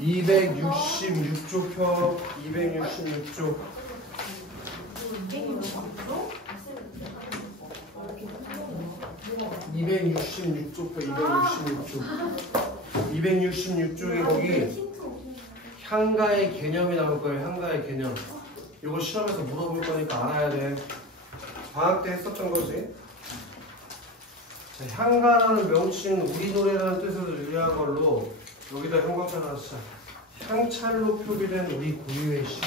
266쪽 266쪽 266쪽에 거기 향가의 개념이 나올 거예요. 향가의 개념. 이거 시험에서 물어볼 거니까 알아야 돼. 방학 때 했었던 거지. 자, 향가라는 명칭은 우리 노래라는 뜻에서 유래한 걸로 여기다 형광펜 하나 쓰자. 향찰로 표기된 우리 고유의 시.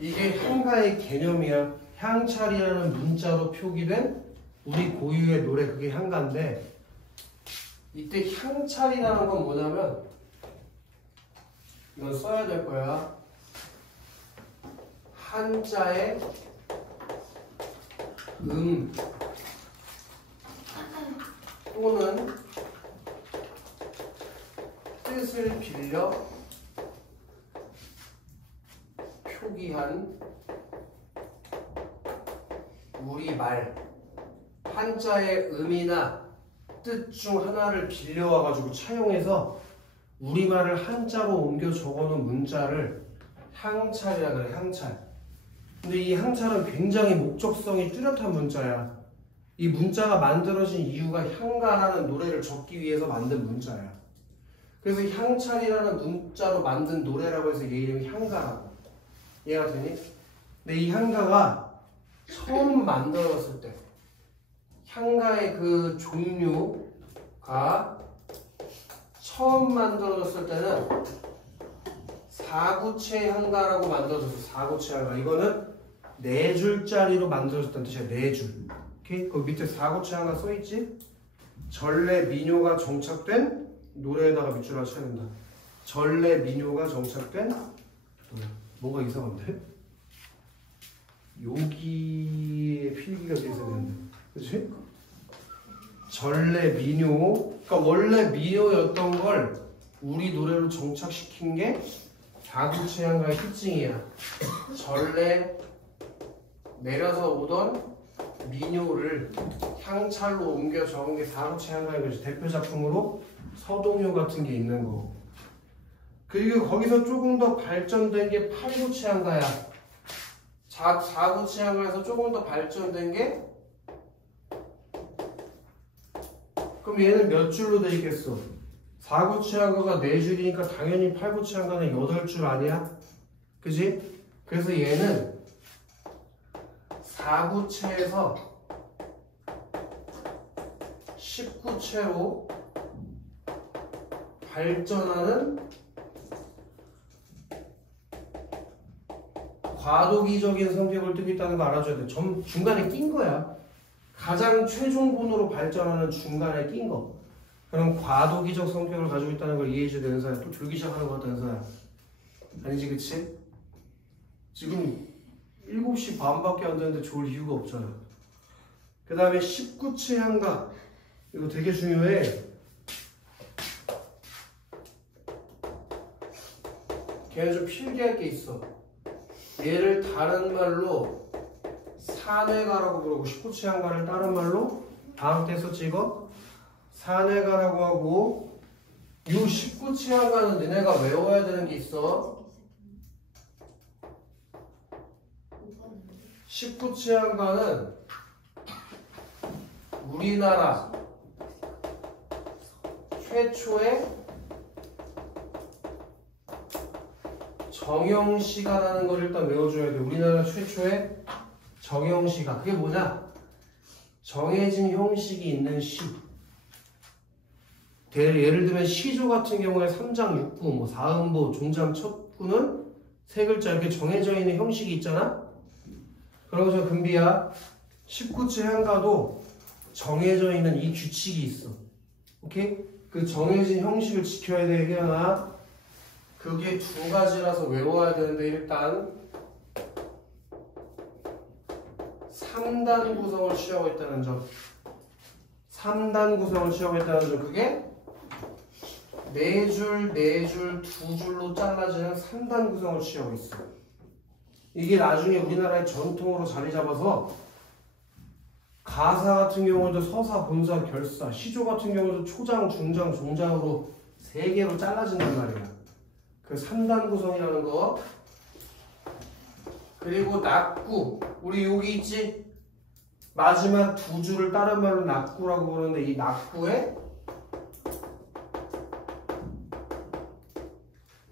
이게 향가의 개념이야. 향찰이라는 문자로 표기된 우리 고유의 노래, 그게 향가인데, 이때 향찰이라는 건 뭐냐면 이건 써야 될 거야. 한자의 또는 뜻을 빌려 표기한 우리말. 한자의 음이나 뜻 중 하나를 빌려와가지고 차용해서 우리말을 한자로 옮겨 적어놓은 문자를 향찰이라 그래. 향찰. 근데 이 향찰은 굉장히 목적성이 뚜렷한 문자야. 이 문자가 만들어진 이유가 향가라는 노래를 적기 위해서 만든 문자야. 그래서 향찰이라는 문자로 만든 노래라고 해서 얘 이름이 향가라고. 이해가 되니? 근데 이 향가가 처음 만들어졌을 때 향가의 그 종류가 처음 만들어졌을 때는 사구체 향가라고 만들어졌어. 사구체 향가. 이거는 네 줄짜리로 만들어졌다는 뜻이야. 네 줄. 오케이? 거기 밑에 사구체 향가 써있지? 전래 민요가 정착된 노래에다가 밑줄 하나 쳐야 된다. 전래 민요가 정착된 노래. 뭐가 이상한데? 여기에 필기가 돼 있어야 되는데. 그치? 전래 민요. 그러니까 원래 민요였던 걸 우리 노래로 정착시킨 게 사구체 향가의 특징이야. 전래 내려서 오던 민요를 향찰로 옮겨 적은 게 사구체 향가인 거지. 대표 작품으로 서동요 같은 게 있는 거. 그리고 거기서 조금 더 발전된 게 팔구체 향가야. 사구체 향가에서 조금 더 발전된 게, 그럼 얘는 몇 줄로 돼 있겠어? 사구체 향가가 4줄이니까 당연히 팔구체 향가는 8줄 아니야? 그지? 그래서 얘는 사구체에서 19체로 발전하는 과도기적인 성격을 띠고 있다는 거 알아줘야 돼. 중간에 낀 거야. 가장 최종본으로 발전하는 중간에 낀 거. 그럼 과도기적 성격을 가지고 있다는 걸 이해해줘야 되는 사야. 또 졸기 시작하는 것 같다는 사야. 아니지, 그치? 지금 7시 반밖에 안 됐는데 졸 이유가 없잖아. 그 다음에 19체 향가. 이거 되게 중요해. 걔는 좀 필기할 게 있어. 얘를 다른 말로 사내가라고 부르고 19체 향가를 다른 말로 방학 때 썼지 이거? 사내가라고 하고, 이 19체 향가는 너네가 외워야 되는 게 있어. 19체 향가는 우리나라 최초의 정형시가라는 걸 일단 외워줘야 돼. 우리나라 최초의 정형시가. 그게 뭐냐? 정해진 형식이 있는 시. 예를 들면 시조 같은 경우에 3장 6구, 뭐 사음보, 종장 첩구는 세 글자 이렇게 정해져 있는 형식이 있잖아? 그러면서 금비야 19체 향가도 정해져 있는 이 규칙이 있어. 오케이? 그 정해진 형식을 지켜야 돼, 혜연아. 그게 두 가지라서 외워야 되는데, 일단 3단 구성을 취하고 있다는 점. 3단 구성을 취하고 있다는 점. 그게 네 줄, 네 줄, 두 줄로 잘라지는 3단 구성을 취하고 있어. 이게 나중에 우리나라의 전통으로 자리 잡아서 가사 같은 경우도 서사, 본사, 결사, 시조 같은 경우도 초장, 중장, 종장으로 3개로 잘라진단 말이야. 그 3단 구성이라는 거. 그리고 낙구. 우리 여기 있지? 마지막 두 줄을 다른 말로 낙구라고 부르는데 이 낙구에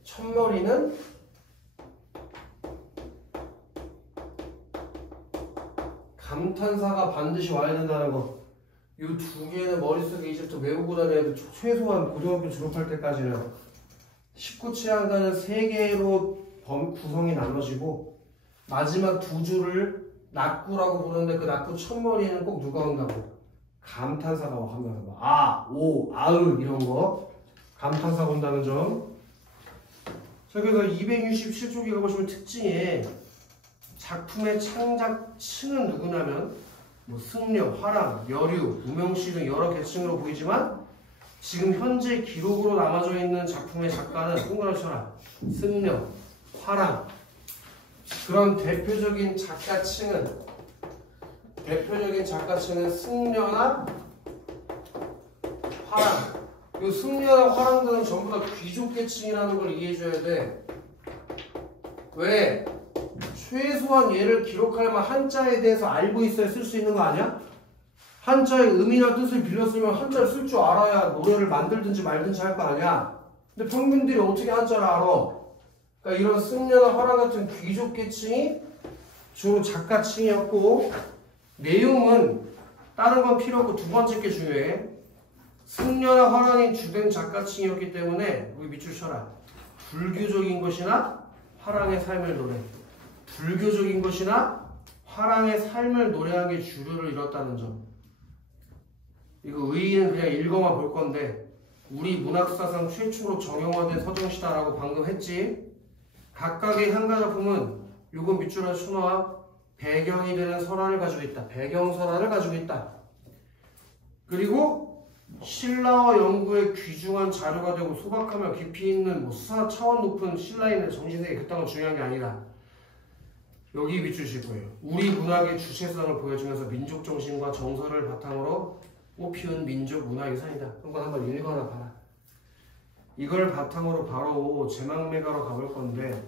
첫머리는 감탄사가 반드시 와야 된다는 거. 이 두 개는 머릿속에 이제부터 외우고 다녀야 돼. 최소한 고등학교 졸업할 때까지는. 19채 한가는 3개로 구성이 나눠지고 마지막 두 줄을 낙구라고 부르는데 그 낙구 첫머리에는 꼭 누가 온다고? 감탄사가 한다는 거. 아, 오, 아으 이런 거. 감탄사가 온다는 점. 자, 그래서 267쪽에 가보시면 특징에 작품의 창작층은 누구냐면 뭐 승려, 화랑, 여류, 무명시 등 여러 계층으로 보이지만 지금 현재 기록으로 남아져 있는 작품의 작가는 동그라미 쳐라. 승려, 화랑. 그런 대표적인 작가층은 승려나 화랑. 이 승려나 화랑들은 전부 다 귀족 계층이라는 걸 이해해줘야 돼. 왜? 최소한 얘를 기록하려면 한자에 대해서 알고 있어야 쓸 수 있는 거 아니야? 한자의 의미나 뜻을 빌렸으면 한자를 쓸 줄 알아야 노래를 만들든지 말든지 할 거 아니야? 근데 평민들이 어떻게 한자를 알아? 그러니까 이런 승려나 화랑 같은 귀족 계층이 주로 작가층이었고 내용은 다른 건 필요 없고 두 번째 게 중요해. 승려나 화랑이 주된 작가층이었기 때문에 우리 밑줄 쳐라. 불교적인 것이나 화랑의 삶을 노래. 불교적인 것이나 화랑의 삶을 노래한 게 주류를 이뤘다는 점. 이거 의의는 그냥 읽어만 볼 건데 우리 문학사상 최초로 정형화된 서정시다라고 방금 했지. 각각의 한가작품은 요건 밑줄에 순화와 배경이 되는 설화를 가지고 있다. 배경설화를 가지고 있다. 그리고 신라어 연구에 귀중한 자료가 되고 소박하며 깊이 있는 뭐 수사 차원 높은 신라인의 정신세계 그딴 건 중요한 게 아니라 여기 밑줄칠 거예요. 우리 문학의 주체성을 보여주면서 민족 정신과 정서를 바탕으로 꽃피운 민족 문화유산이다. 한번 읽어나 봐라. 이걸 바탕으로 바로 제망매가로 가볼 건데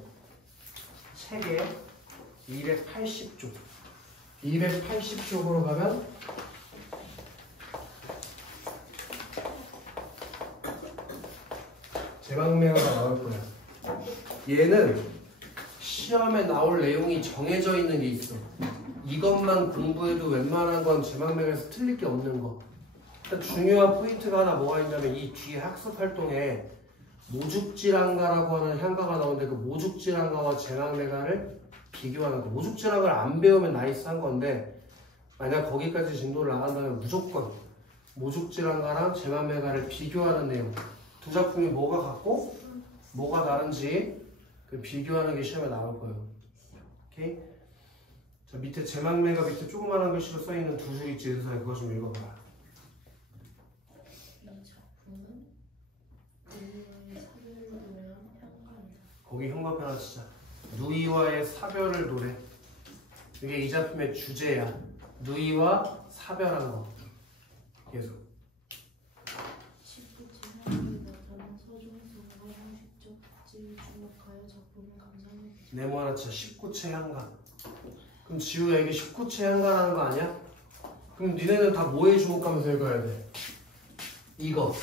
책에 280쪽 280쪽으로 가면 제망매가가 나올 거야. 얘는 시험에 나올 내용이 정해져 있는 게 있어. 이것만 공부해도 웬만한 건 제망매가에서 틀릴 게 없는 거. 그러니까 중요한 포인트가 하나 뭐가 있냐면 이 뒤에 학습 활동에 모죽지랑가라고 하는 향가가 나오는데 그 모죽지랑가와 제망매가를 비교하는 거. 모죽지랑가를 안 배우면 나이스한 건데 만약 거기까지 진도를 나간다면 무조건 모죽지랑가랑 제망매가를 비교하는 내용. 두 작품이 뭐가 같고 뭐가 다른지 그 비교하는 게 시험에 나올 거예요. 오케이? 자, 밑에 제망매가 밑에 조그만한 글씨로 써있는 두 줄 있지. 그래서 그거 좀 읽어봐라. 거기 형광펜 하나 치자. 누이와의 사별을 노래. 이게 이 작품의 주제야. 누이와 사별하는 거. 계속. 네모 하나 치자. 19채 향가. 그럼 지우야 이게 19채 향가라는 거 아니야? 그럼 니네는 다 뭐에 주목하면서 읽어야 돼? 이거.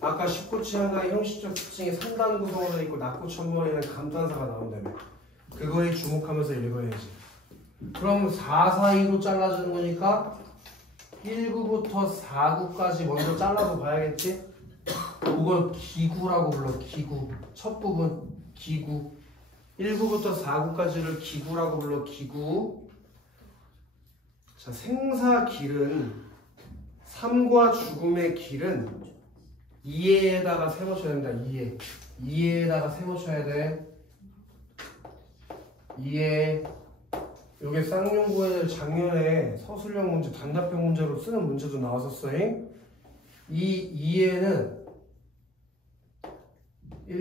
아까 19채 향가의 형식적 특징이 3단 구성으로 있고 낙구 첫머리는 감탄사가 나온다며. 그거에 주목하면서 읽어야지. 그럼 4사이로 잘라주는 거니까 1구부터 4구까지 먼저 잘라서 봐야겠지? 그걸 기구라고 불러. 기구. 첫 부분 기구. 1구부터 4구까지를 기구라고 불러. 기구. 자, 생사길은 삶과 죽음의 길은 이해에다가 세워줘야 된다. 이해에다가 세워줘야 돼. 이해. 요게 쌍용고에 작년에 서술형 문제, 단답형 문제로 쓰는 문제도 나왔었어요. 이 이해는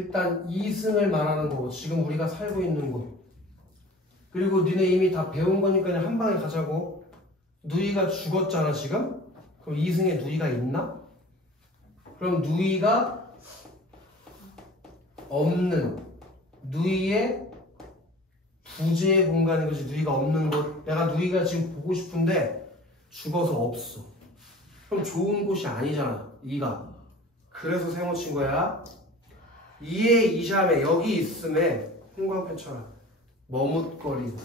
일단 이승을 말하는 거고 지금 우리가 살고 있는 곳. 그리고 니네 이미 다 배운 거니까 그냥 한 방에 가자고. 누이가 죽었잖아 지금? 그럼 이승에 누이가 있나? 그럼 누이가 없는 누이의 부재의 공간인 거지. 누이가 없는 곳. 내가 누이가 지금 보고 싶은데 죽어서 없어. 그럼 좋은 곳이 아니잖아 이가. 그래서 세모 친 거야. 2의 2샵에 여기 있음에 형광펜 쳐라. 머뭇거리고.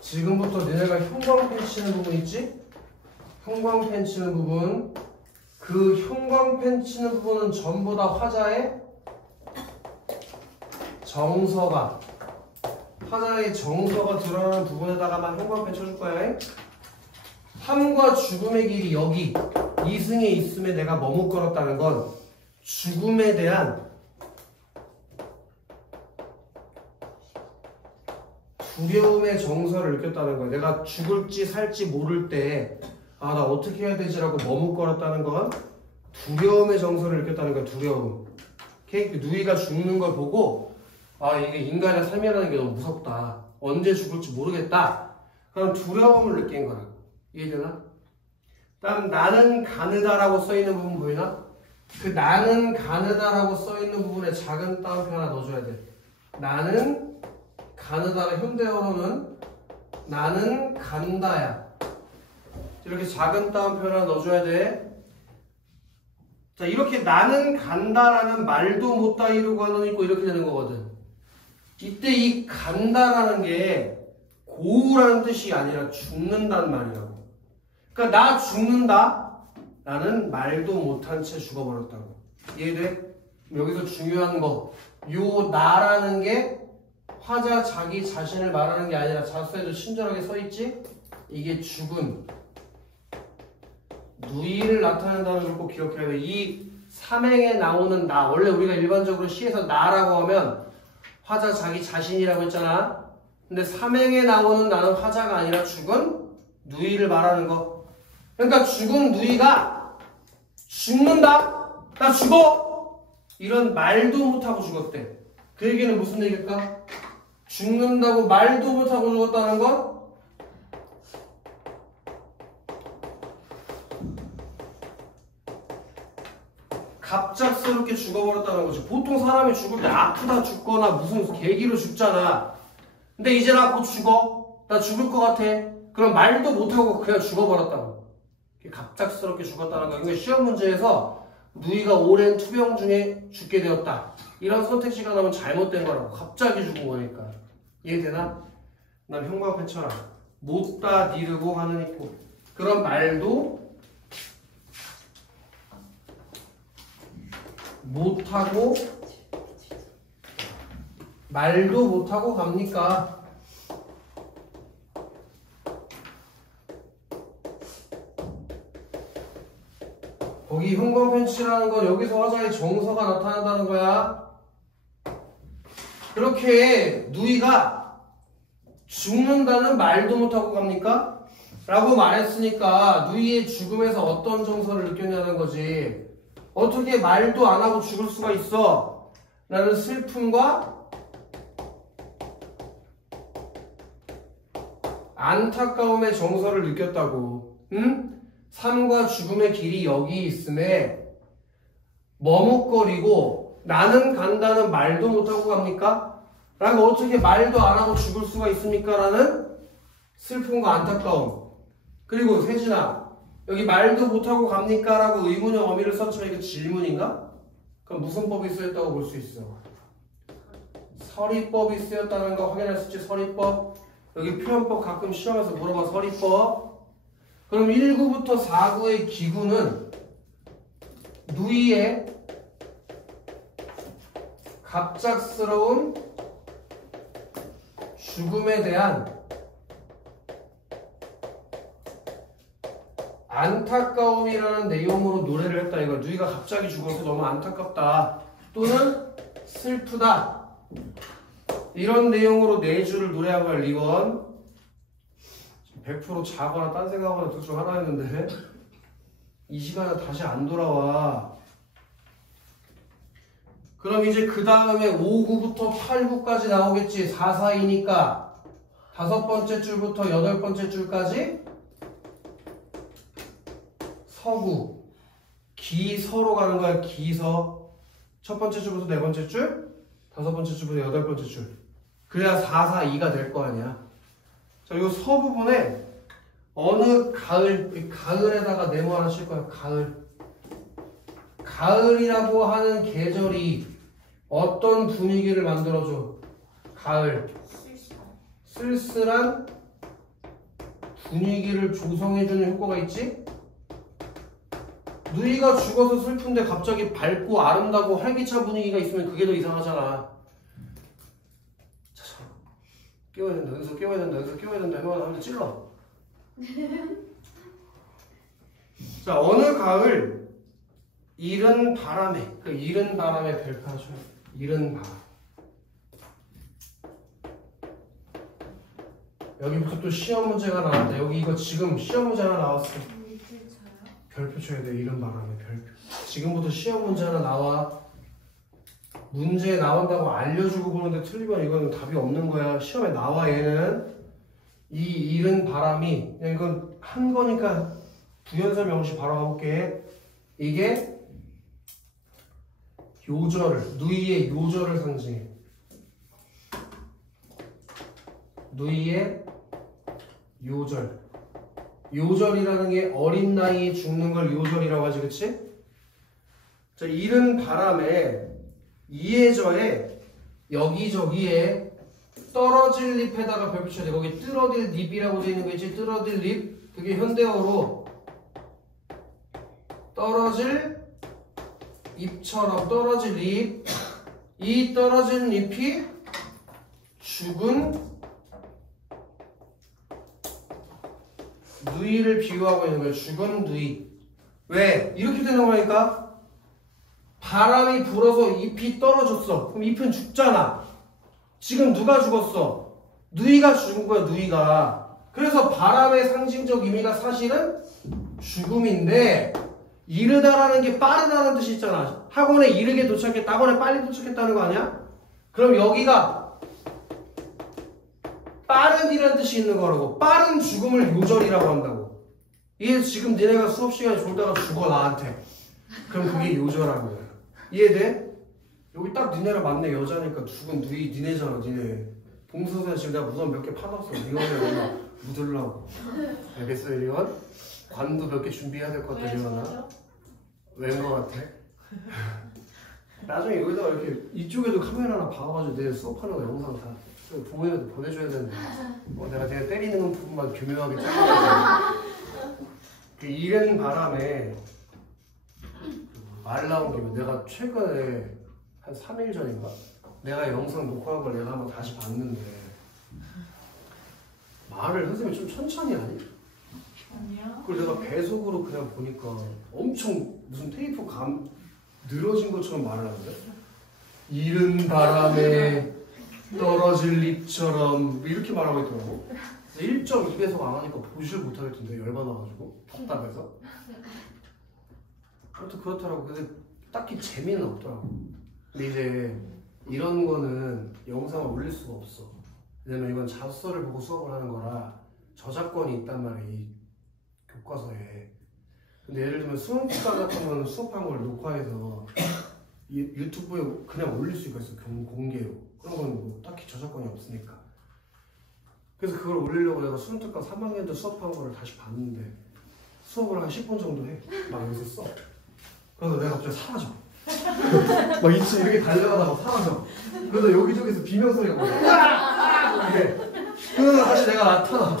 지금부터 너네가 형광펜 치는 부분 있지? 형광펜 치는 부분. 그 형광펜 치는 부분은 전부 다 화자의 정서가 드러나는 부분에다가만 형광펜 쳐줄 거야. 삶과 죽음의 길이 여기 이승에 있음에 내가 머뭇거렸다는 건 죽음에 대한 두려움의 정서를 느꼈다는 거야. 내가 죽을지 살지 모를 때 아, 나 어떻게 해야 되지라고 머뭇거렸다는 건 두려움의 정서를 느꼈다는 거야. 두려움. 누이가 죽는 걸 보고 아, 이게 인간의 삶이라는 게 너무 무섭다. 언제 죽을지 모르겠다. 그런 두려움을 느낀 거야. 이해되나? 다음 나는 가느다라고 써있는 부분 보이나? 그 나는 가느다라고 써있는 부분에 작은 따옴표 하나 넣어줘야 돼. 나는 가느다라 현대어로는 나는 간다야. 이렇게 작은 따옴표 하나 넣어줘야 돼. 자, 이렇게 나는 간다라는 말도 못다 이루고 하는 있고 이렇게 되는 거거든. 이때 이 간다라는 게 고우라는 뜻이 아니라 죽는다는 말이라고. 그러니까 나 죽는다. 나는 말도 못한 채 죽어버렸다고. 이해돼? 여기서 중요한 거. 요 나라는 게 화자 자기 자신을 말하는 게 아니라 자수에도 친절하게 써있지? 이게 죽은 누이를 나타낸다는 걸 꼭 기억해야 돼. 이 삼행에 나오는 나. 원래 우리가 일반적으로 시에서 나라고 하면 화자 자기 자신이라고 했잖아. 근데 삼행에 나오는 나는 화자가 아니라 죽은 누이를 말하는 거. 그러니까 죽은 누이가 죽는다. 나 죽어. 이런 말도 못하고 죽었대. 그 얘기는 무슨 얘기일까? 죽는다고 말도 못하고 죽었다는 건 갑작스럽게 죽어버렸다는 거지. 보통 사람이 죽을 때 아프다 죽거나 무슨 계기로 죽잖아. 근데 이제 나 곧 죽어. 나 죽을 것 같아. 그럼 말도 못하고 그냥 죽어버렸다고. 갑작스럽게 죽었다는 거야. 그러니까 시험 문제에서 누이가 오랜 투병 중에 죽게 되었다. 이런 선택지가 나오면 잘못된 거라고. 갑자기 죽은 거니까. 이해되나? 난 형광펜 쳐라. 못다 니르고 하는 있고. 그런 말도 못하고 말도 못하고 갑니까? 거기 형광펜치라는 건 여기서 화자의 정서가 나타난다는 거야. 그렇게 누이가 죽는다는 말도 못하고 갑니까? 라고 말했으니까 누이의 죽음에서 어떤 정서를 느꼈냐는 거지. 어떻게 말도 안 하고 죽을 수가 있어? 라는 슬픔과 안타까움의 정서를 느꼈다고. 응? 삶과 죽음의 길이 여기 있음에 머뭇거리고 나는 간다는 말도 못하고 갑니까? 라고 어떻게 말도 안 하고 죽을 수가 있습니까? 라는 슬픔과 안타까움. 그리고 세진아, 여기 말도 못하고 갑니까? 라고 의문의 어미를 썼지만 이거 질문인가? 그럼 무슨 법이 쓰였다고 볼 수 있어? 서리법이 쓰였다는 거 확인할 수 있지? 서리법. 여기 표현법 가끔 시험에서 물어봐. 서리법. 그럼 1구부터 4구의 기구는 누이의 갑작스러운 죽음에 대한 안타까움이라는 내용으로 노래를 했다. 이거 누이가 갑자기 죽어서 너무 안타깝다. 또는 슬프다. 이런 내용으로 네 줄을 노래한 걸 이건 100% 자거나 딴 생각하거나 둘 중 하나였는데 이 시간에 다시 안 돌아와. 그럼 이제 그 다음에 5구부터 8구까지 나오겠지. 4, 4이니까 5번째 줄부터 8번째 줄까지 서구. 기서로 가는 거야. 기서. 첫 번째 줄부터 네 번째 줄, 5번째 줄부터 8번째 줄. 그래야 4, 4, 2가 될 거 아니야. 자, 이 서부분에 어느 가을에다가 네모 하나 칠 거야. 가을이라고 하는 계절이 어떤 분위기를 만들어줘? 가을. 쓸쓸한 분위기를 조성해주는 효과가 있지? 누이가 죽어서 슬픈데 갑자기 밝고 아름다고 활기찬 분위기가 있으면 그게 더 이상하잖아. 자, 깨워야 된다. 여기서 깨워야 된다. 여기서 깨워야 된다. 하면 찔러. 자, 어느 가을 이른 바람에, 그 이른 바람에 별파죠. 이른 바람. 여기부터 또 시험 문제가 나왔다. 여기 이거 지금 시험 문제 하나 나왔어. 별표 쳐야 돼. 이른 바람에 별표. 지금부터 시험 문제 하나 나와. 문제에 나온다고 알려주고 보는데 틀리면 이거는 답이 없는 거야. 시험에 나와. 얘는 이 이른 바람이, 그냥 이건 한 거니까 부연설 명시 바로 가볼게. 이게 요절을, 누이의 요절을 상징해. 누이의 요절. 요절이라는 게 어린 나이에 죽는 걸 요절이라고 하지, 그치? 자, 이른 바람에 이해저에 여기저기에 떨어질 잎에다가 별표 쳐야 돼. 거기 떨어질 잎이라고 되어 있는 거 있지? 떨어질 잎. 그게 현대어로 떨어질 잎처럼 떨어질 잎. 이 떨어진 잎이 죽은 누이를 비유하고 있는 거예요. 죽은 누이. 왜? 이렇게 되는 거니까 바람이 불어서 잎이 떨어졌어. 그럼 잎은 죽잖아. 지금 누가 죽었어? 누이가 죽은 거야. 누이가. 그래서 바람의 상징적 의미가 사실은 죽음인데, 이르다라는 게 빠르다는 뜻이 있잖아. 학원에 이르게 도착했다. 학원에 빨리 도착했다는 거 아니야? 그럼 여기가 빠른이라는 뜻이 있는 거라고. 빠른 죽음을 요절이라고 한다고. 이게 지금 니네가 수업 시간에 졸다가 죽어 나한테. 그럼 그게 요절하는 거야. 이해돼? 여기 딱 니네랑 맞네. 여자니까 죽은 누이 니네잖아. 니네. 봉선생 지금 내가 무덤 몇 개 파놨어. 리원에 얼마 묻으려고. 알겠어요, 리원? 관도 몇 개 준비해야 될 것 같아, 리원아. 왜인 것 같아? 나중에 여기다가 이렇게 이쪽에도 카메라 하나 박아가지고 내 수업하는 거 영상 다 보내줘야 되는데. 내가 때리는 부분만 교묘하게 잘라서. 그 이른 바람에 말 나온 김에 내가 최근에 한 3일 전인가? 내가 영상 녹화한 걸 내가 한번 다시 봤는데 말을 선생님이 좀 천천히 하니? 아니요. 그걸 내가 배속으로 그냥 보니까 엄청 무슨 테이프 늘어진 것처럼 말을 하는데 이른 바람에 떨어질 잎처럼 이렇게 말하고 있더라고. 1.2배속 안 하니까 보지를 못하겠던데 열받아가지고 답답해서. 아무튼 그렇더라고. 근데 딱히 재미는 없더라고. 근데 이제 이런 거는 영상을 올릴 수가 없어. 왜냐면 이건 자소서를 보고 수업을 하는 거라 저작권이 있단 말이야, 이 교과서에. 근데 예를 들면 수능기간 같은 거는 수업한 걸 녹화해서 유튜브에 그냥 올릴 수가 있어. 공개로. 그런 건 뭐 딱히 저작권이 없으니까. 그래서 그걸 올리려고 내가 수능특강 3학년도 수업한 거를 다시 봤는데 수업을 한 10분 정도 해. 막 여기서 써. 그래서 내가 갑자기 사라져. 막 2층 이렇게 달려가다가 사라져. 그래서 여기저기서 비명소리가 막 이래. 그러다 다시 내가 나타나.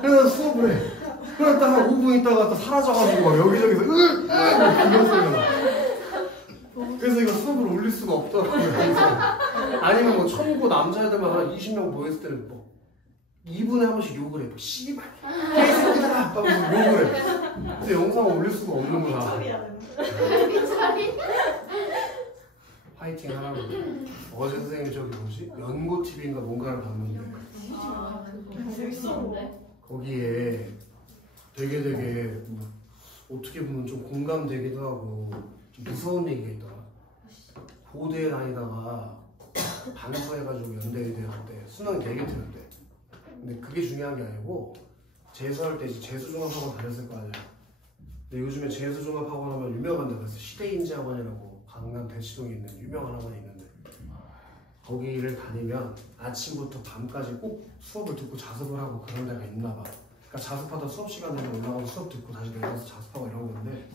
그래서 수업을 해. 그러다 딱 한 5분 있다가 또 사라져가지고 막 여기저기서 비명소리가 나. 그래서 이거 수업을 올릴 수가 없더라고요. 아니면 뭐 천고 남자애들만 한 20명 모였을 때는 뭐 2분에 한 번씩 욕을 해. 뭐 씨발 개새끼들아 하고 욕을 해. 근데 영상을 올릴 수가 없는 거야. 파이팅 하라고. 어제 선생님이 저기 뭐지? 연고TV인가 뭔가를 봤는데 재밌었는데? 거기에 되게 어떻게 보면 좀 공감되기도 하고 좀 무서운 얘기가 있더라. 고대에 다니다가 반수해가지고 연대에 갈 때 수능이 되게 틀렸대. 근데 그게 중요한 게 아니고 재수할 때 이제 재수종합학원 다녔을 거 아니야. 근데 요즘에 재수종합학원 하면 유명한 데가 있어. 시대인지학원이라고 강남 대치동에 있는 유명한 학원이 있는데 거기를 다니면 아침부터 밤까지 꼭 수업을 듣고 자습을 하고 그런 데가 있나 봐. 그러니까 자습하다 수업 시간 되면 올라가서 수업 듣고 다시 내려가서 자습하고 이런 건데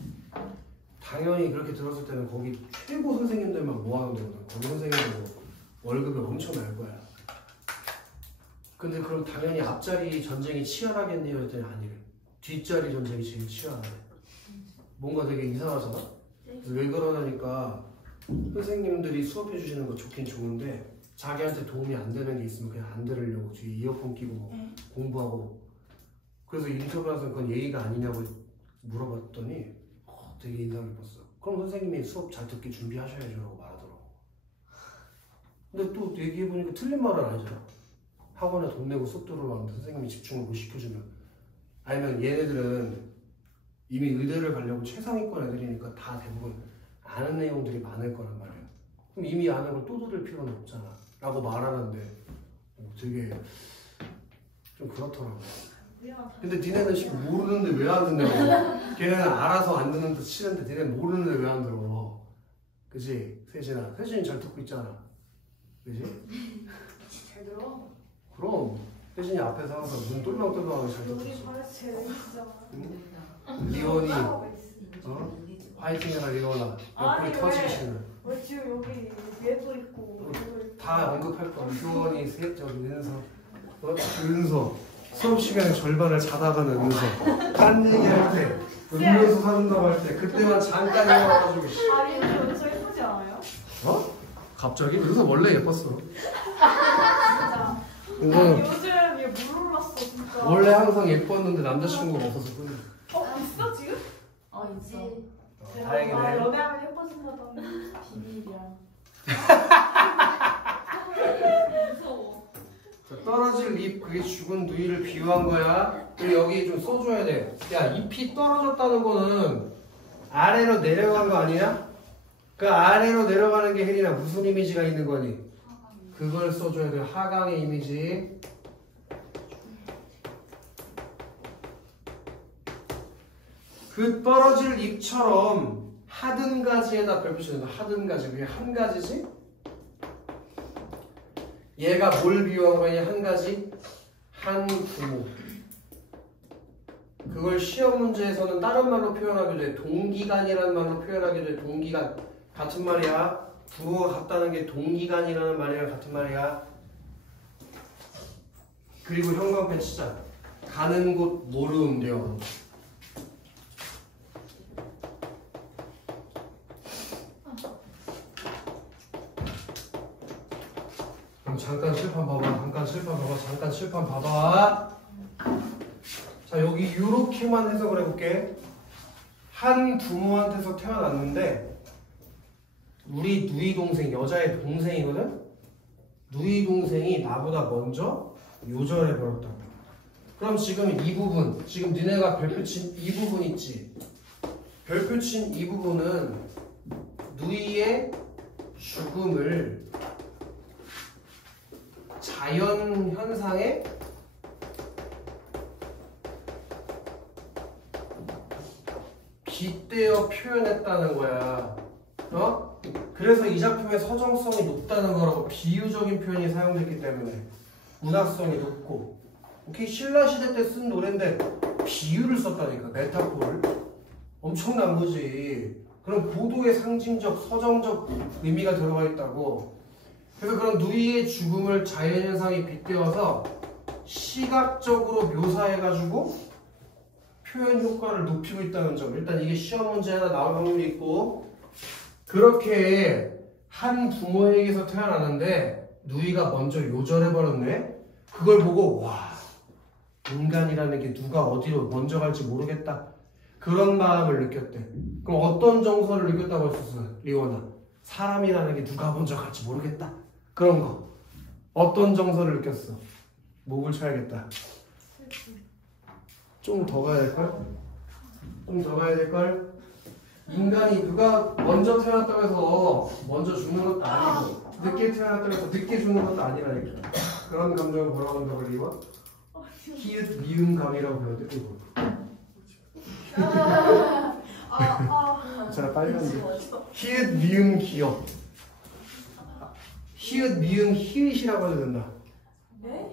당연히 그렇게 들었을 때는 거기 최고 선생님들만 모아놓은 데거든. 거기 선생님도 월급이 엄청 날 거야. 근데 그럼 당연히 앞자리 전쟁이 치열하겠네요 했더니 아니래. 뒷자리 전쟁이 제일 치열하네. 뭔가 되게 이상하잖아? 그래서 왜 그러냐니까 선생님들이 수업해 주시는 거 좋긴 좋은데 자기한테 도움이 안 되는 게 있으면 그냥 안 들으려고 뒤에 이어폰 끼고 공부하고. 그래서 인터뷰에서 그건 예의가 아니냐고 물어봤더니 되게 인상 깊었어. 그럼 선생님이 수업 잘 듣게 준비하셔야죠 라고 말하더라고. 근데 또 얘기해보니까 틀린 말은 아니잖아. 학원에 돈 내고 수업 들어왔는데 선생님이 집중을 못 시켜주면, 아니면 얘네들은 이미 의대를 가려고 최상위권 애들이니까 다 대부분 아는 내용들이 많을 거란 말이야. 그럼 이미 아는 걸 또 들을 필요는 없잖아 라고 말하는데 되게 좀 그렇더라고. 근데 니네는 지금 모르는데 왜 안 듣냐고. 걔네는 알아서 안 듣는 듯 치는데 니네는 모르는데 왜 안 들어. 그치? 세진아, 세진이 잘 듣고 있잖아. 그치? 잘 들어? 그럼 세진이 앞에서 항상 눈 똘망똘망하게 잘 듣고 우리 있어. 반에서 제일 재밌어. 리원이 화이팅 해라 리원아. 아니, 옆구리 터지시는 왜 지금 여기 얘도 있고 다 언급할 거야. 효원이, 저기 은서, 은서 수업 시간에 절반을 자다가는 은서, 딴 얘기할 때 음료수 사준다고 할 때 그때만 잠깐 일어나가지고. 아니 근데 여기서 예쁘지 않아요? 어? 갑자기? 은서 원래 예뻤어. 진짜. 은서 아니, 요즘 얘 물 올랐어 진짜. 원래 항상 예뻤는데 남자친구가 없어서 뿐이야. 있어 지금? 있지. 다행이네. 연애하면 예뻐진다더니. 비밀이야. 무서워. 자, 떨어질 잎, 그게 죽은 누이를 비유한 거야. 그리고 여기 좀 써줘야 돼. 야, 잎이 떨어졌다는 거는 아래로 내려간 거 아니야? 그 아래로 내려가는 게 혜린아 무슨 이미지가 있는 거니? 그걸 써줘야 돼. 하강의 이미지. 그 떨어질 잎처럼 하든 가지에다 별표 쳐야 돼. 하든 가지. 그게 한 가지지? 얘가 뭘 비유한 거냐? 한 가지? 한 부모. 그걸 시험 문제에서는 다른 말로 표현하기도 해. 동기간이라는 말로 표현하기도 해. 동기간. 같은 말이야. 부호가 같다는 게 동기간이라는 말이랑 같은 말이야. 그리고 형광펜 치자. 가는 곳 모르음령. 그럼 잠깐 칠판 봐봐. 잠깐 칠판 봐봐. 잠깐 칠판 봐봐. 자, 여기 이렇게만 해석을 해볼게. 한 부모한테서 태어났는데 우리 누이 동생, 여자의 동생이거든? 누이 동생이 나보다 먼저 요절해버렸다고. 그럼 지금 이 부분, 지금 니네가 별표 친 이 부분 있지? 별표 친 이 부분은 누이의 죽음을 자연 현상에 빗대어 표현했다는 거야. 어? 그래서 이 작품의 서정성이 높다는 거라고. 비유적인 표현이 사용됐기 때문에 문학성이 높고. 오케이, 신라시대 때 쓴 노래인데 비유를 썼다니까. 메타포를. 엄청난 거지. 그럼 고도의 상징적, 서정적 의미가 들어가 있다고. 그래서 그런 누이의 죽음을 자연현상이 빗대어서 시각적으로 묘사해가지고 표현 효과를 높이고 있다는 점. 일단 이게 시험 문제 하나 나올 확률이 있고, 그렇게 한 부모에게서 태어나는데 누이가 먼저 요절해버렸네. 그걸 보고 와, 인간이라는 게 누가 어디로 먼저 갈지 모르겠다. 그런 마음을 느꼈대. 그럼 어떤 정서를 느꼈다고 했었어, 리원아? 사람이라는 게 누가 먼저 갈지 모르겠다. 그런 거. 어떤 정서를 느꼈어? 목을 쳐야겠다. 좀 더 가야 될걸? 좀 더 가야 될걸? 인간이 누가 먼저 태어났다고 해서 먼저 죽는 것도 아니고 늦게 태어났다고 해서 늦게 죽는 것도 아니라니까. 그런 감정을 뭐라고 한다고 그러니까? 히읗 미음 감이라고 불러도 이거. 자, 빨리 하는데. 히읗 미음 기억. 히읗 미음 히읗이라고 해도 된다. 네?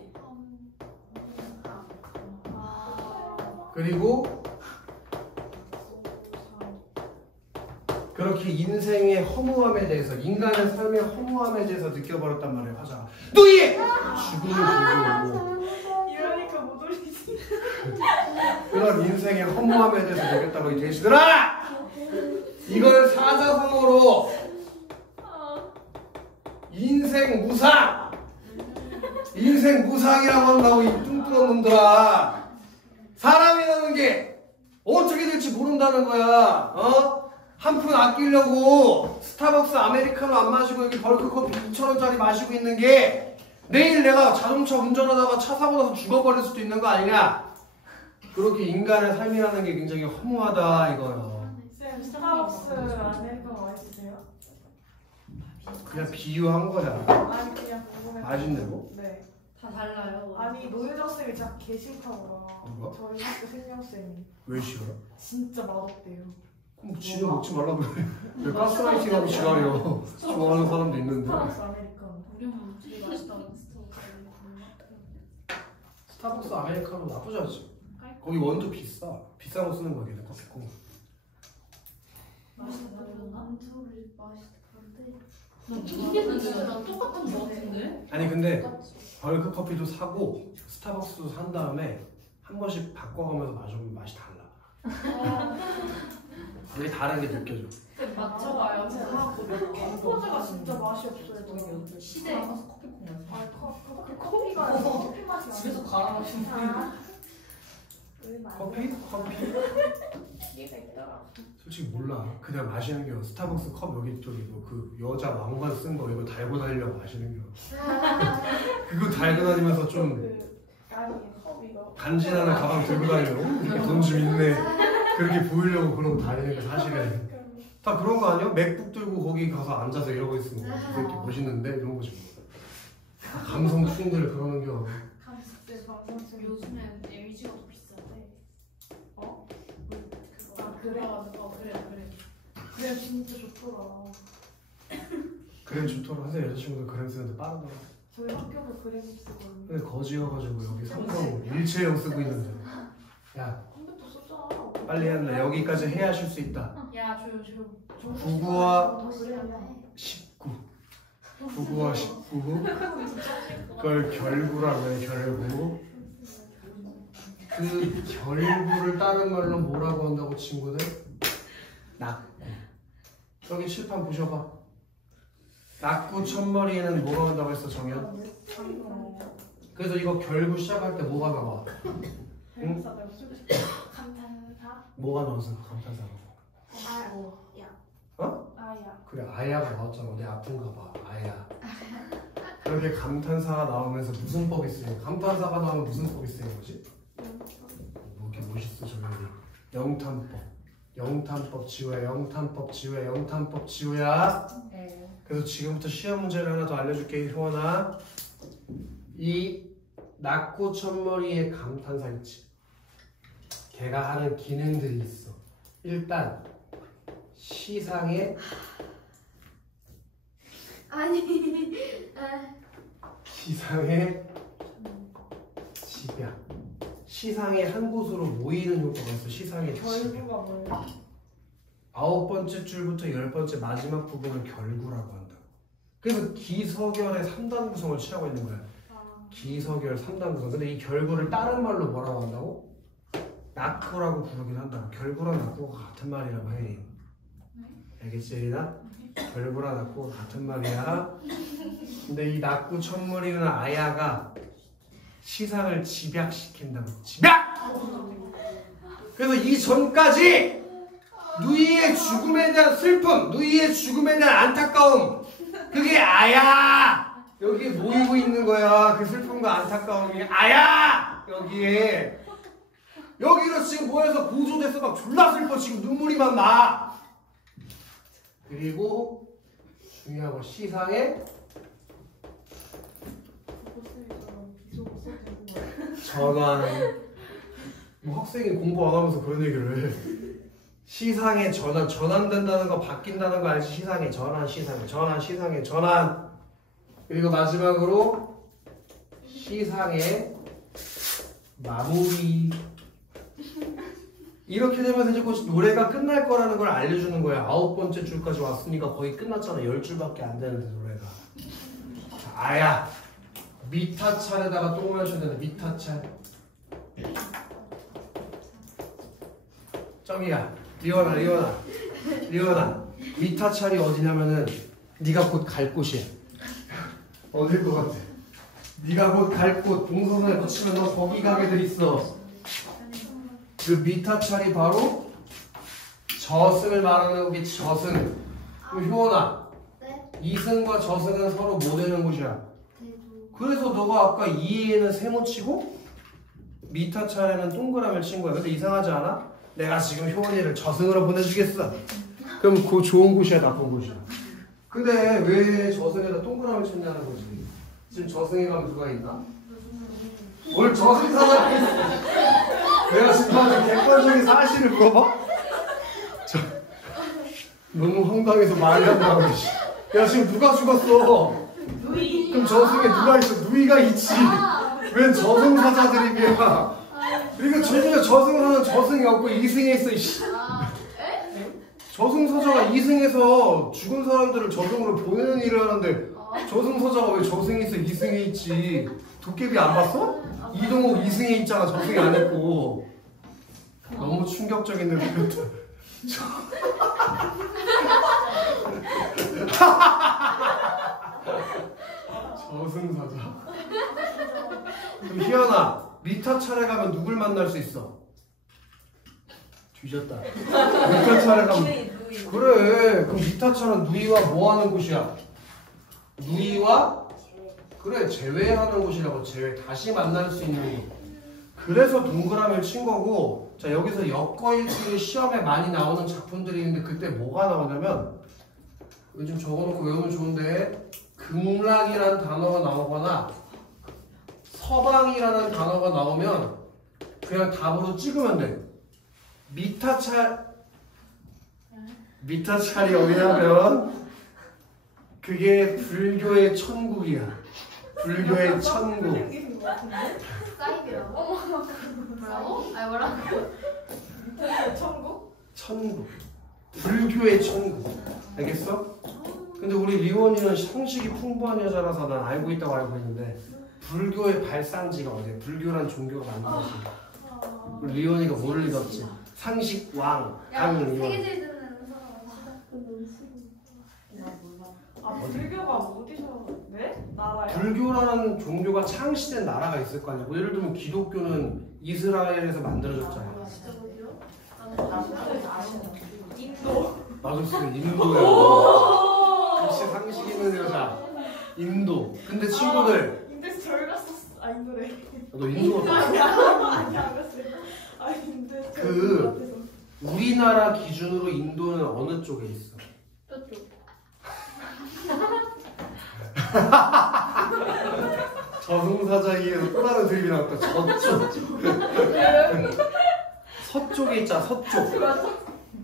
그리고 그렇게 인생의 허무함에 대해서 인간의 삶의 허무함에 대해서 느껴버렸단 말이에요. 하자. 너희의 죽음을 보고 이러니까 못 올리지. 그런 인생의 허무함에 대해서 느꼈다고 이 돼지들아! 이걸 사자성어로 인생 무상이라고 한다고 이 뚱뚱한 놈들아. 사람이라는 게 어떻게 될지 모른다는 거야. 어? 한 푼 아끼려고 스타벅스 아메리카노 안 마시고 여기 벌크커피 2,000원짜리 마시고 있는 게 내일 내가 자동차 운전하다가 차 사고 나서 죽어버릴 수도 있는 거 아니냐. 그렇게 인간의 삶이라는 게 굉장히 허무하다 이거요. 쌤, 스타벅스 아메리카노 맛있으세요? 그냥 비유한 거잖아. 아니 그냥 궁금해. 맛있냐고? 네. 다 달라요. 아니 노유정 쌤이 진짜 개 싫다고요. 뭐가? 저희 학교 생명 쌤이 왜 싫어? 진짜 맛없대요. 그럼 지는 먹지 말라고 그래. 왜 가스라이팅하고 지랄이야. 좋아하는 사람도 있는데. 스타벅스 아메리카노. 우리 엄마 되게 맛있다고 스타벅스 아메리카노 나쁘지 않지. 거기 원두 비싸. 비싼 거 쓰는 거야 걔네 커피콩. 맛있다 그런가? 안주를 맛있던데. 이게 진짜 똑같은 거 같은데? 아니 근데 벌크 커피도 사고 스타벅스도 산 다음에 한 번씩 바꿔가면서 마셔보면 맛이 달라. 되게 다른 게 느껴져. 맞춰봐요. 하고 몇 개. 컴포즈가 진짜 맛이 없어요. 저는. 시대 가서 커피콩 마셔. 아니 커피가 아니라 커피 맛이 집에서 갈아 마시는 커피? 기가 있더라. 솔직히 몰라. 그냥 마시는 게 스타벅스 컵 여기 쪽에 그 여자 왕관 쓴 거 이거 달고 다니려고 마시는 게 그거 달고 다니면서 좀 아니 컵 이거. 간지나는 가방 들고 다니려고 돈 좀 있네 그렇게 보이려고 그러고 다니는 게 사실은 다 그런 거 아니야? 맥북 들고 거기 가서 앉아서 이러고 있으면 이 새끼 멋있는데 이런 거지 뭐. 감성 충들 그러는 겨. 네, 방송 요즘엔 LG가 더 비싸대. 어? 아 그래? 그래. 그래 진짜 좋더라. 그램 좋더라. 하세요. 여자친구들 그램 쓰는데 빠르더라. 저희 학교도 그램 쓰거든요. 근데 거지여가지고 여기 삼성 일체형 쓰고 있는데 야 컴퓨터 썼잖아. 빨리 할래. 여기까지 해야 하실 수 있다. 야 조용. 9구와 19 9구와 19 그걸 결구라고 해. 결구. 그 결구를 다른 말로 뭐라고 한다고 친구들? 낙구. 여기 칠판 보셔봐. 낙구 첫머리에는 뭐라고 한다고 했어 정연? 그래서 이거 결구 시작할 때 뭐가 나와? 응? 감탄사. 뭐가 나왔어? 감탄사로. 어? 아야. 그래 아야가 나왔잖아. 내 아픈가 봐. 아야. 그렇게 감탄사가 나오면서 무슨 법이 쓰여? 감탄사가 나오면 무슨 법이 쓰인 거지? 뭐 이렇게 멋있어 저기. 영탄법 지우야. 영탄법 지우야. 영탄법 지우야. 네. 그래서 지금부터 시험 문제를 하나 더 알려줄게 효원아. 이 낙구 첫머리의 감탄사 있지. 걔가 하는 기능들이 있어. 일단 시상의 집약. 시상의 한 곳으로 모이는 효과가 있어. 시상의 집약. 결부가 뭐예요? 9번째 줄부터 10번째 마지막 부분을 결구라고 한다. 그래서 기서결의 3단 구성을 취하고 있는 거야. 기서결 3단 구성. 근데 이 결구를 다른 말로 뭐라고 한다고? 낙구라고 부르긴 한다. 결구랑 낙구가 같은 말이라고 해. 알겠지 예린아? 결구랑 낙구가 같은 말이야. 근데 이 낙구 첫머리는 아야가 시상을 집약시킨다고. 집약! 그래서 이 전까지 누이의 죽음에 대한 슬픔, 누이의 죽음에 대한 안타까움, 그게 아야! 여기에 모이고 있는 거야. 그 슬픔과 안타까움이 아야! 여기에. 여기는 지금 뭐해서 고조돼서 막 졸라 슬퍼. 지금 눈물이 막 나. 그리고 중요한 거 시상에 전환. 뭐 학생이 공부 안 하면서 그런 얘기를 해. 시상에 전환된다는 거 바뀐다는 거 알지? 시상에 전환, 시상에 전환. 그리고 마지막으로 시상에 마무리. 이렇게 되면서 이제 곧 노래가 끝날 거라는 걸 알려주는 거야. 9번째 줄까지 왔으니까 거의 끝났잖아. 10줄밖에 안 되는데 노래가. 자, 아야. 미타 찰에다가 똥을 쳐야 되는데 미타 찰. 점이야. 리원아. 미타 찰이 어디냐면은 네가 곧 갈 곳이야. 어딜 것 같아? 네가 곧 갈 곳. 동선에 붙이면 너 거기 가게 돼 있어. 그 미타 찰이 바로 저승을 말하는 거겠지. 저승. 그럼 효원아. 네. 이승과 저승은 서로 뭐 되는 곳이야? 대두. 그래서 너가 아까 2에는 세모 치고 미타 찰에는 동그라미를 친 거야. 근데 이상하지 않아? 내가 지금 효원이를 저승으로 보내주겠어. 그럼 그 좋은 곳이야, 나쁜 곳이야? 근데 왜 저승에다 동그라미를 쳤냐는 거지. 지금 저승에 가면 누가 있나? 뭘 저승 사람이 있어? 내가 지금 아주 객관적인 사실을 물어봐? 너무 황당해서 말이 안 나오고. 야, 지금 누가 죽었어? 누이. 그럼 저승에 누가 있어? 누이가 있지. 웬 저승사자들이야. 그러니까 제주에 저승사는 저승이 없고 이승에 있어. 이씨. 저승사자가 이승에서 죽은 사람들을 저승으로 보내는 일을 하는데 저승사자가 왜 저승에 있어? 이승에 있지. 도깨비 안 봤어? 이동욱 이승에 있잖아. 저승에 안 있고. 너무 충격적인 느낌이었다. 저승사자. 그럼 희연아, 미타 차례 가면 누굴 만날 수 있어? 뒤졌다. 미타 차례 가면 그래. 그럼 미타 차는 누이와 뭐 하는 곳이야? 누이와 그래 제외하는 곳이라고. 제외. 다시 만날 수 있는 곳. 그래서 동그라미를 친 거고. 자, 여기서 엮어읽기로 시험에 많이 나오는 작품들이 있는데 그때 뭐가 나오냐면 요즘 적어놓고 외우면 좋은데 극락이라는 단어가 나오거나 서방이라는 단어가 나오면 그냥 답으로 찍으면 돼. 미타찰이 어디냐면 그게 불교의 천국이야. 불교의 천국. 사이비라고? 뭐라고? 아니 뭐라고? 천국? 천국. 불교의 천국. 알겠어? 근데 우리 리원이는 상식이 풍부한 여자라서 난 알고 있다고 알고 있는데 불교의 발상지가 어디야? 불교란 종교가 만들어진 거야. 우리 리원이가 뭘 읽었지? 상식 왕 강리원. 세계제일 듣는 사람 아 불교가 어디서? 네? 나라요? 불교라는 종교가 창시된 나라가 있을 거 아니야. 뭐 예를 들면 기독교는 이스라엘에서 만들어졌잖아. 진짜 어디요? 인도. 나도 지금 인도야. 역시 상식 있는 여자. 인도. 근데 친구들, 인도에서 절 갔었어. 아 인도래. 너 인도 갔다 왔어? 아니 안 갔어요. 아 인도에서 그 우리나라 기준으로 인도는 어느 쪽에 있어? 저쪽. 저승사자기에서 또 다른 드립이 나왔다. 저쪽. 서쪽에 있잖아. 서쪽.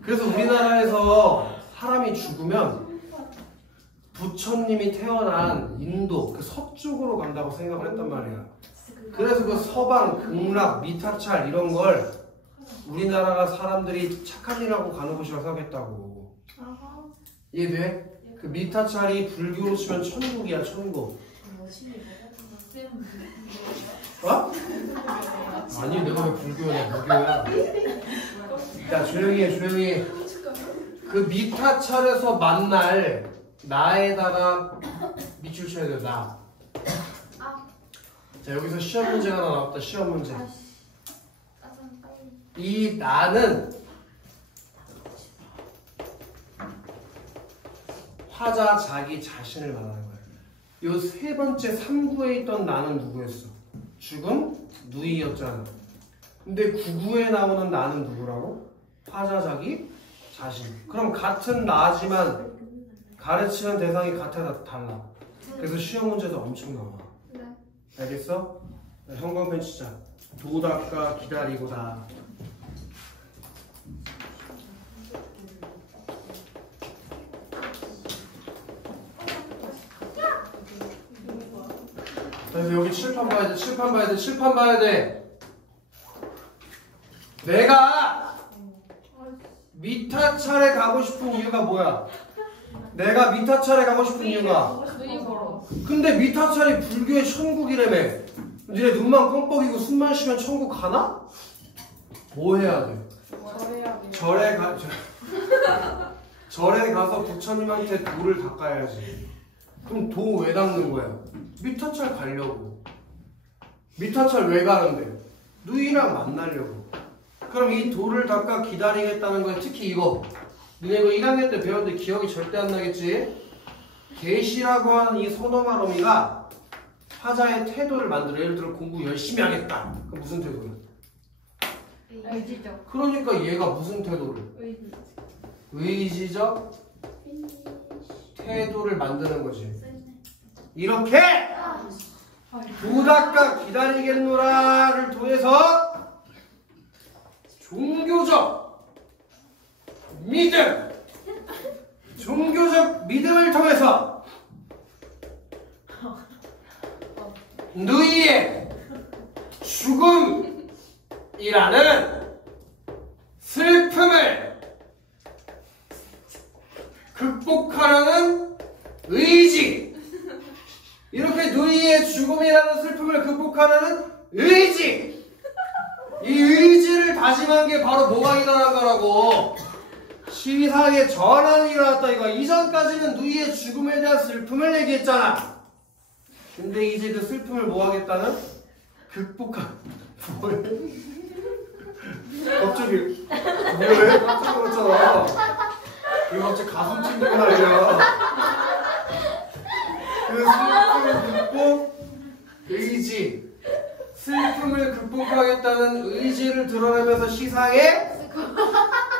그래서 우리나라에서 사람이 죽으면 부처님이 태어난 인도 그 서쪽으로 간다고 생각을 했단 말이야. 그래서 그 서방, 극락, 미타찰 이런 걸 우리나라가 사람들이 착한 일하고 가는 곳이라고 생각했다고. 이해돼? 그 미타찰이 불교로 치면 천국이야. 천국. 어? 아니 내가 왜 불교야? 불교야. 자 조용히 해. 조용히 해. 그 미타찰에서 만날 나에다가 밑줄 쳐야 돼. 나. 자 여기서 시험 문제가 하나 나왔다. 시험 문제. 이 나는 화자 자기 자신을 말하는 거야. 요 세 번째 3구에 있던 나는 누구였어? 죽은 누이였잖아. 근데 9구에 나오는 나는 누구라고? 화자 자기 자신. 그럼 같은 나지만 가르치는 대상이 같아 달라. 그래서 시험 문제도 엄청 나와. 네. 알겠어? 형광펜 치자. 도 닦아 기다리고다. 그래서 여기 칠판 봐야 돼. 칠판 봐야 돼. 칠판 봐야 돼. 내가 미타찰에 가고 싶은 이유가 뭐야? 내가 미타찰에 가고 싶은 이유가 눈이 멀어. 근데 미타찰이 불교의 천국이라며. 니네 눈만 껌뻑이고 숨만 쉬면 천국 가나? 뭐 해야 돼? 저래야 돼. 절에 가서 부처님한테 도를 닦아야지. 그럼 도 왜 닦는 거야? 미타찰 가려고. 미타찰 왜 가는데? 누이랑 만나려고. 그럼 이 도를 닦아 기다리겠다는 거야. 특히 이거. 너네 이거 1학년 때 배웠는데 기억이 절대 안 나겠지? 계시라고 하는 이 소노마로미가 화자의 태도를 만들어. 예를 들어 공부 열심히 하겠다. 그럼 무슨 태도야? 의지적. 그러니까 얘가 무슨 태도를? 의지. 의지적 태도를 만드는 거지. 이렇게 도 닦아 기다리겠노라를 통해서 종교적 믿음을 통해서 누이의 죽음이라는 슬픔을 극복하려는 의지. 이렇게 누이의 죽음이라는 슬픔을 극복하려는 의지. 이 의지를 다짐한 게 바로 뭐가 일어난 거라고? 시상에 전환이 일어났다 이거. 이전까지는 누이의 죽음에 대한 슬픔을 얘기했잖아. 근데 이제 그 슬픔을 뭐 하겠다는? 극복한. 뭐해? 갑자기 왜? 깜짝 놀랐잖아. 이거 갑자기 가슴 찡기고 난리야. 그 슬픔을 극복 의지. 슬픔을 극복하겠다는 의지를 드러내면서 시상에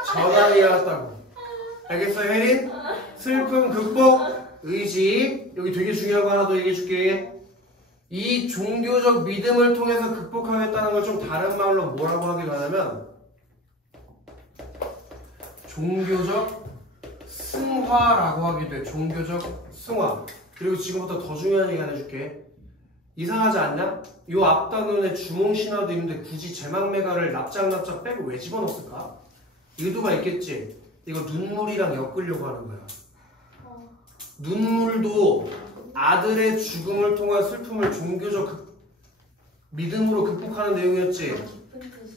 전환이 일어났다고. 알겠어, 혜린? 슬픔 극복 의지. 여기 되게 중요한 거 하나 더 얘기해 줄게. 이 종교적 믿음을 통해서 극복하겠다는 걸 좀 다른 말로 뭐라고 하기도 하냐면 종교적 승화라고 하기도 해. 종교적 승화. 그리고 지금부터 더 중요한 얘기 하나 해줄게. 이상하지 않냐? 요 앞단원에 주몽신화도 있는데 굳이 제망매가를 납작 빼고 왜 집어넣었을까? 의도가 있겠지. 이거 눈물이랑 엮으려고 하는 거야. 눈물도 아들의 죽음을 통한 슬픔을 종교적 믿음으로 극복하는 내용이었지.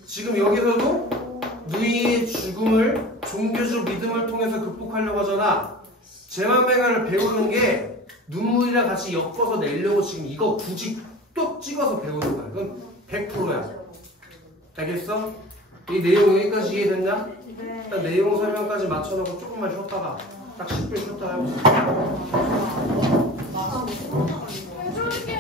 지금 여기서도 누이의 죽음을 종교적 믿음을 통해서 극복하려고 하잖아. 제만맹아를 배우는 게 눈물이랑 같이 엮어서 내려고 지금 이거 굳이 또 찍어서 배우는 거야. 그건 100%야. 알겠어? 이 내용 여기까지 이해됐냐? 네. 일단 내용 설명까지 맞춰놓고 조금만 쉬었다가 딱 10분 쉬었다가 해보자. 해줄게.